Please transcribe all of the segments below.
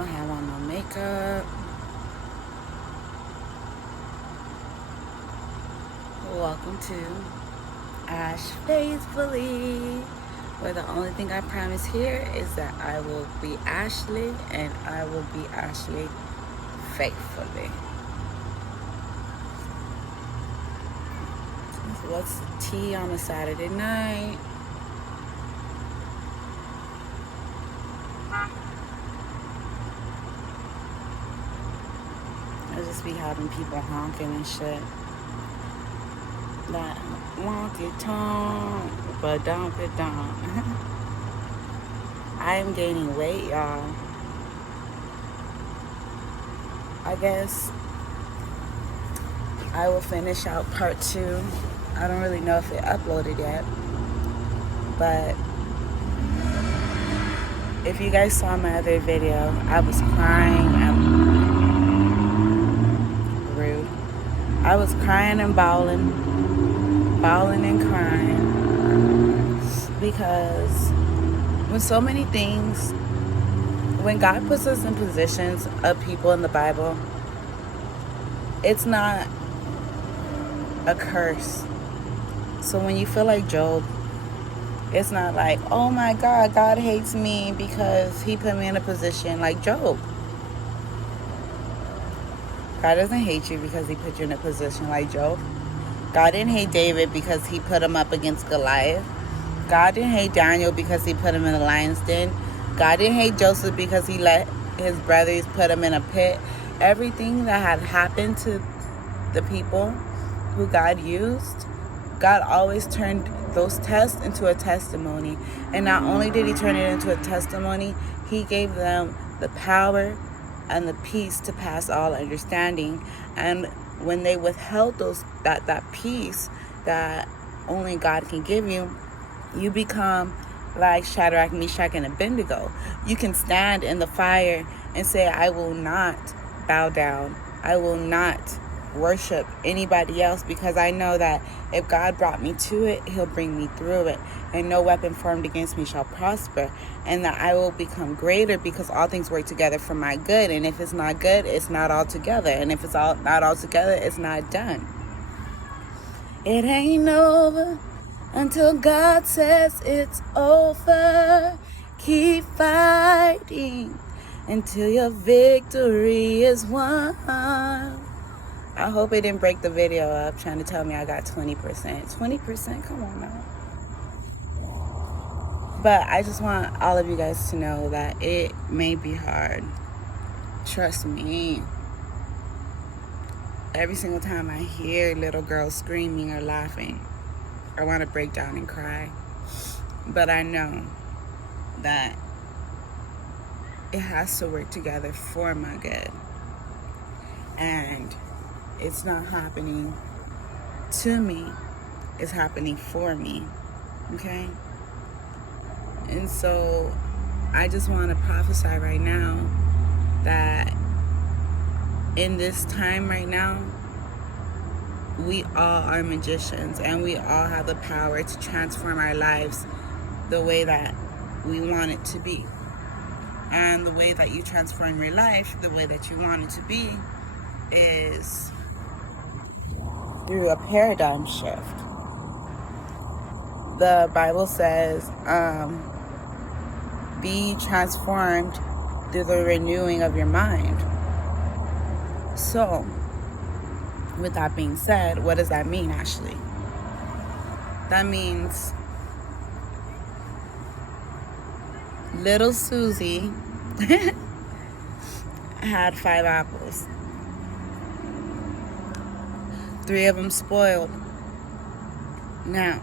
don't have on no makeup. Welcome to Ash Faithfully, where the only thing I promise here is that I will be Ashley and I will be Ashley faithfully. What's the tea on a Saturday night? I just be having people honking and shit. That wonky tongue, but don't get down. I am gaining weight, y'all. I guess I will finish out part 2. I don't really know if it uploaded yet, but if you guys saw my other video, I was crying. Rude. I was crying and bawling and crying, because when so many things, when God puts us in positions of people in the Bible, it's not a curse. So when you feel like Job, it's not like, oh my God, God hates me because he put me in a position like Job. God doesn't hate you because he put you in a position like Job. God didn't hate David because he put him up against Goliath. God didn't hate Daniel because he put him in the lion's den. God didn't hate Joseph because he let his brothers put him in a pit. Everything that had happened to the people who God used, God always turned those tests into a testimony. And not only did he turn it into a testimony, he gave them the power and the peace to pass all understanding. And when they withheld that peace that only God can give you, you become like Shadrach, Meshach, and Abednego. You can stand in the fire and say, I will not bow down. I will not worship anybody else, because I know that if God brought me to it, he'll bring me through it, and no weapon formed against me shall prosper, and that I will become greater, because all things work together for my good. And if it's not good, it's not all together, and if it's not all together, it's not done. It ain't over until God says it's over. Keep fighting until your victory is won. I hope it didn't break the video up trying to tell me I got 20%. 20%? Come on now. But I just want all of you guys to know that it may be hard. Trust me. Every single time I hear little girls screaming or laughing, I want to break down and cry. But I know that it has to work together for my good. And it's not happening to me, it's happening for me, okay? And so I just want to prophesy right now that in this time right now, we all are magicians, and we all have the power to transform our lives the way that we want it to be. And the way that you transform your life, the way that you want it to be, is through a paradigm shift. The Bible says, be transformed through the renewing of your mind. So, with that being said, what does that mean, Ashley? That means little Susie had 5 apples. 3 of them spoiled. Now,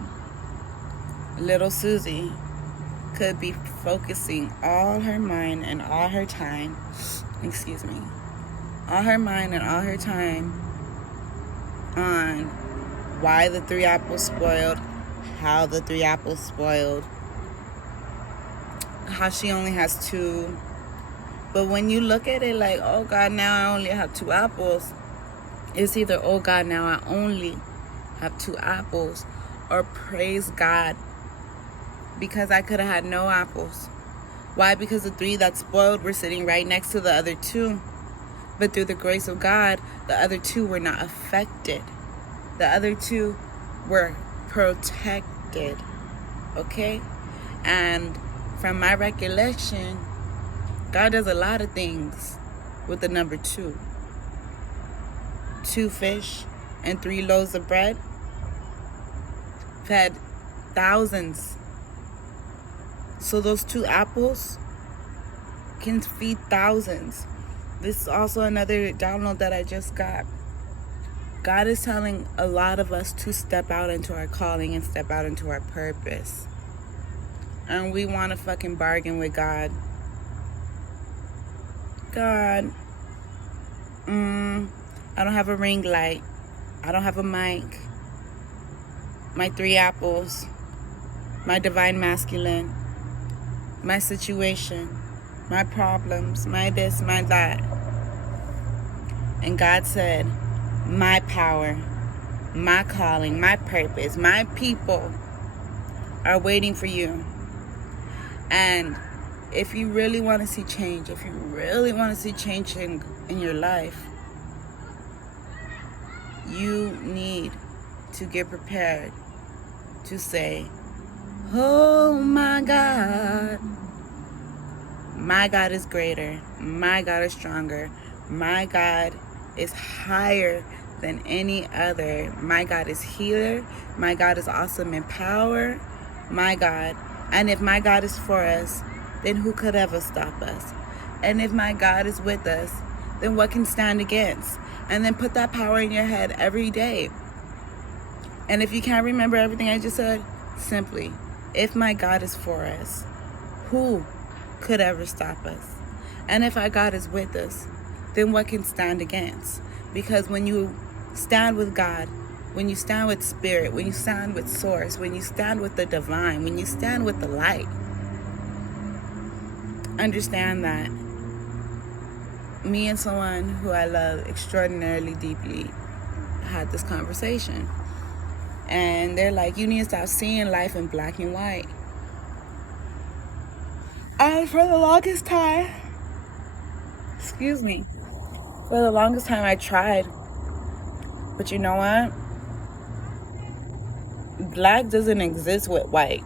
little Susie could be focusing all her mind and all her time, all her mind and all her time on why the 3 apples spoiled, how the 3 apples spoiled, how she only has 2. But when you look at it like, oh God, now I only have 2 apples, it's either, oh God, now I only have 2 apples, or praise God, because I could have had no apples. Why? Because the 3 that spoiled were sitting right next to the other 2. But through the grace of God, the other 2 were not affected. The other 2 were protected. Okay? And from my recollection, God does a lot of things with the number 2. 2 fish and 3 loaves of bread fed thousands. So those 2 apples can feed thousands. This is also another download that I just got. God is telling a lot of us to step out into our calling and step out into our purpose. And we want to fucking bargain with God. God, I don't have a ring light. I don't have a mic. My 3 apples. My divine masculine. My situation. My problems. My this, my that. And God said, my power, my calling, my purpose, my people are waiting for you. And if you really want to see change, if you really want to see change in your life, you need to get prepared to say, oh my God is greater. My God is stronger. My God is higher than any other. My God is healer. My God is awesome in power. My God. And if my God is for us, then who could ever stop us? And if my God is with us, then what can stand against? And then put that power in your head every day. And if you can't remember everything I just said, simply, if my God is for us, who could ever stop us? And if our God is with us, then what can stand against? Because when you stand with God, when you stand with spirit, when you stand with source, when you stand with the divine, when you stand with the light, understand that me and someone who I love extraordinarily deeply had this conversation. And they're like, you need to stop seeing life in black and white. And for the longest time, I tried. But you know what? Black doesn't exist with white.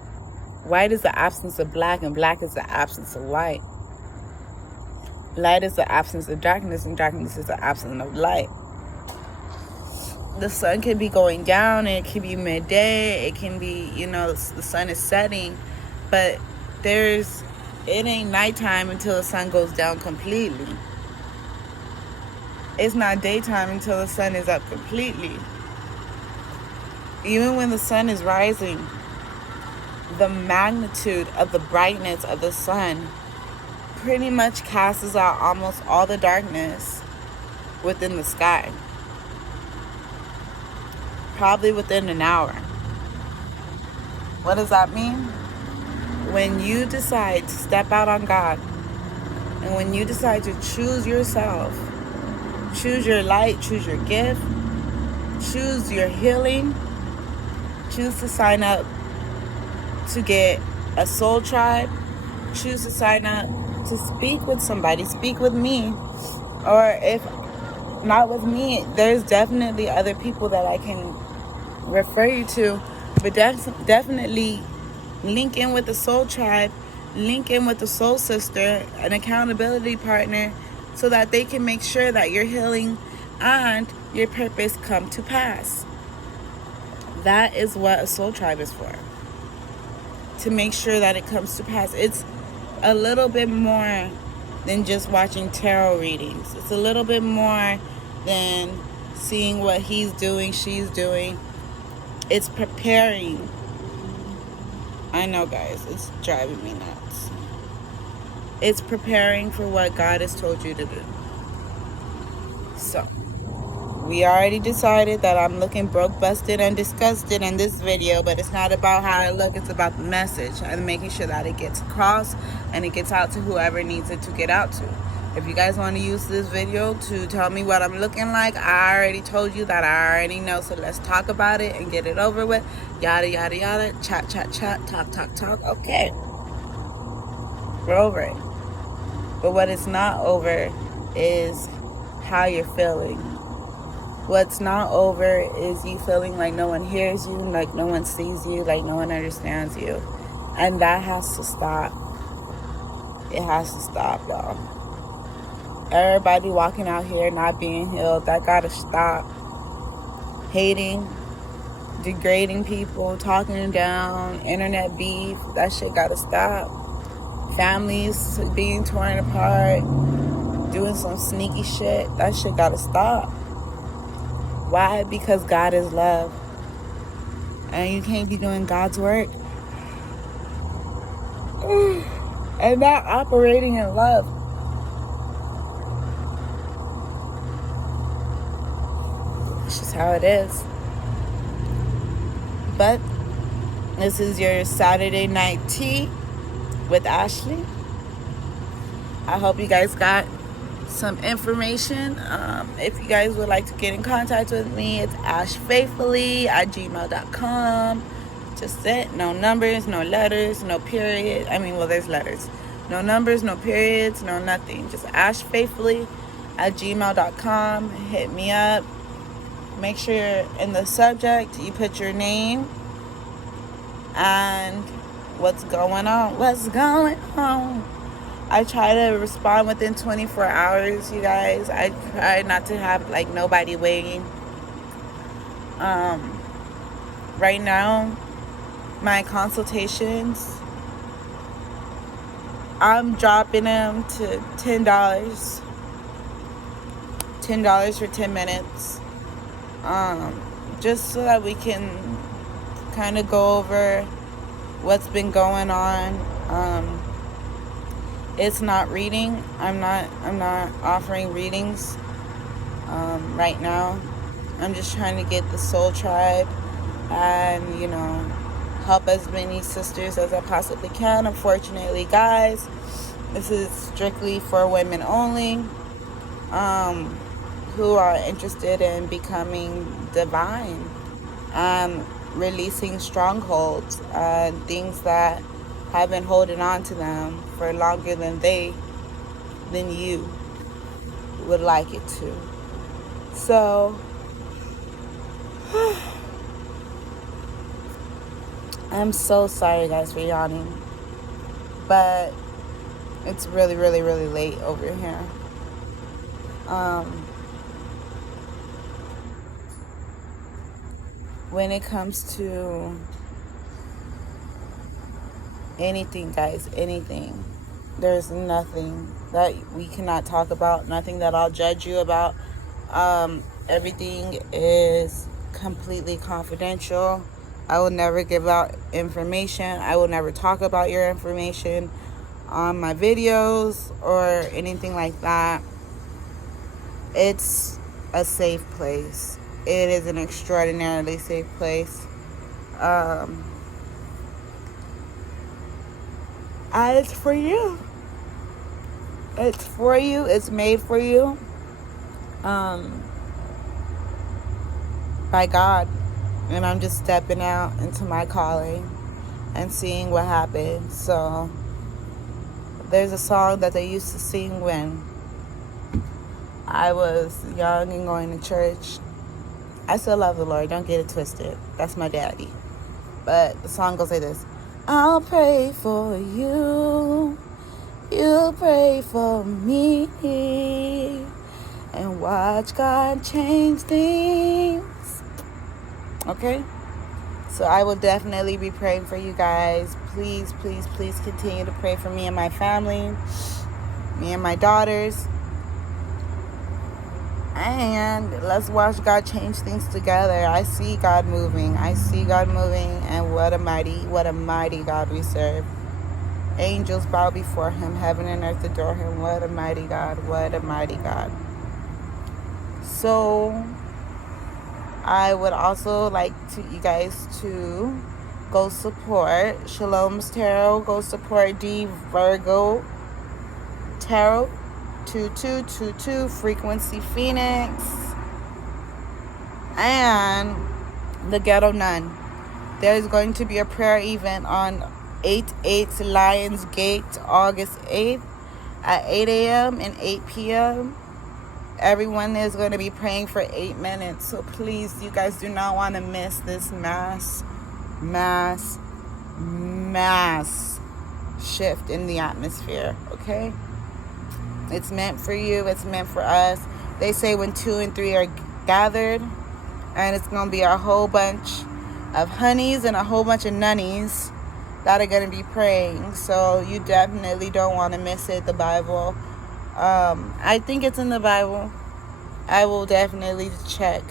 White is the absence of black, and black is the absence of white. Light is the absence of darkness, and darkness is the absence of light. The sun can be going down, and it can be midday. It can be, the sun is setting. But it ain't nighttime until the sun goes down completely. It's not daytime until the sun is up completely. Even when the sun is rising, the magnitude of the brightness of the sun pretty much casts out almost all the darkness within the sky. Probably within an hour. What does that mean? When you decide to step out on God, and when you decide to choose yourself, choose your light, choose your gift, choose your healing, choose to sign up to get a soul tribe, choose to sign up to speak with somebody, speak with me, or if not with me, there's definitely other people that I can refer you to, but definitely link in with the soul tribe, link in with the soul sister, an accountability partner, so that they can make sure that your healing and your purpose come to pass. That is what a soul tribe is for. To make sure that it comes to pass. It's a little bit more than just watching tarot readings. It's a little bit more than seeing what he's doing, she's doing. It's preparing. I know, guys, it's driving me nuts. It's preparing for what God has told you to do. So, we already decided that I'm looking broke, busted, and disgusted in this video, but it's not about how I look, it's about the message and making sure that it gets across and it gets out to whoever needs it to get out to. If you guys want to use this video to tell me what I'm looking like, I already told you that I already know, so let's talk about it and get it over with. Yada, yada, yada. Chat, chat, chat. Talk, talk, talk. Okay. We're over it. But what is not over is how you're feeling. What's not over is you feeling like no one hears you, like no one sees you, like no one understands you. And that has to stop. It has to stop, y'all. Everybody walking out here not being healed, that gotta stop. Hating, degrading people, talking them down, internet beef, that shit gotta stop. Families being torn apart, doing some sneaky shit, that shit gotta stop. Why? Because God is love. And you can't be doing God's work and not operating in love. It's just how it is. But this is your Saturday night tea with Ashley. I hope you guys got some information. If you guys would like to get in contact with me, it's ashfaithfully@gmail.com. Just it. No numbers, no letters, no period. Well, there's letters. No numbers, no periods, no nothing. Just ashfaithfully@gmail.com. Hit me up. Make sure in the subject you put your name and what's going on. What's going on? I try to respond within 24 hours, you guys. I try not to have nobody waiting. Right now, my consultations, I'm dropping them to $10. $10 for 10 minutes. Just so that we can kind of go over what's been going on. It's not reading. I'm not offering readings right now. I'm just trying to get the soul tribe and help as many sisters as I possibly can. Unfortunately, guys, this is strictly for women only who are interested in becoming divine and releasing strongholds and things that have been holding on to them for longer than you would like it to. So I'm so sorry, guys, for yawning, but it's really, really, really late over here. When it comes to anything, guys, anything, there's nothing that we cannot talk about, nothing that I'll judge you about. Everything is completely confidential. I will never give out information. I will never talk about your information on my videos or anything like that. It's a safe place. It is an extraordinarily safe place. And it's for you. It's for you. It's made for you. By God. And I'm just stepping out into my calling and seeing what happens. So there's a song that they used to sing when I was young and going to church. I still love the Lord. Don't get it twisted. That's my daddy. But the song goes like this. I'll pray for you. You pray for me. And watch God change things. Okay? So I will definitely be praying for you guys. Please, please, please continue to pray for me and my family. Me and my daughters. And let's watch God change things together. I see God moving. I see God moving. And what a mighty God we serve. Angels bow before him. Heaven and earth adore him. What a mighty God. What a mighty God. So I would also like you guys to go support Shalom's Tarot. Go support Virgo Tarot. 2222 Frequency Phoenix and the Ghetto Nun. There is going to be a prayer event on 88 Lions Gate, August 8th at 8 a.m. and 8 p.m. Everyone is going to be praying for 8 minutes. So please, you guys do not want to miss this mass shift in the atmosphere, okay? It's meant for you. It's meant for us. They say when 2 and 3 are gathered, and it's going to be a whole bunch of honeys and a whole bunch of nunnies that are going to be praying. So you definitely don't want to miss it. The Bible, I think it's in the Bible. I will definitely check.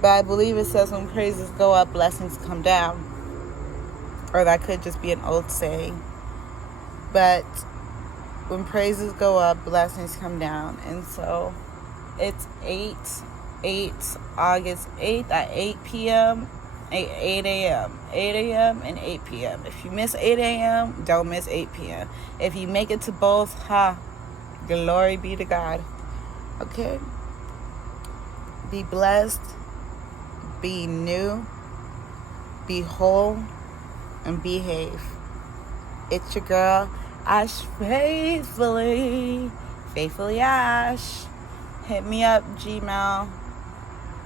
But I believe it says when praises go up, blessings come down. Or that could just be an old saying. But when praises go up, blessings come down. And so it's 8 August 8th at 8 p.m. 8 a.m. 8 a.m. and 8 p.m. If you miss 8 a.m., don't miss 8 p.m. If you make it to both, glory be to God. Okay? Be blessed. Be new. Be whole. And behave. It's your girl, Ash Faithfully. Faithfully Ash. Hit me up, Gmail.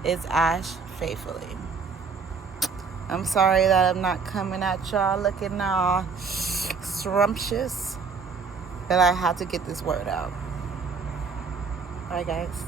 It's Ash Faithfully. I'm sorry that I'm not coming at y'all looking all scrumptious, but I had to get this word out. Bye, guys.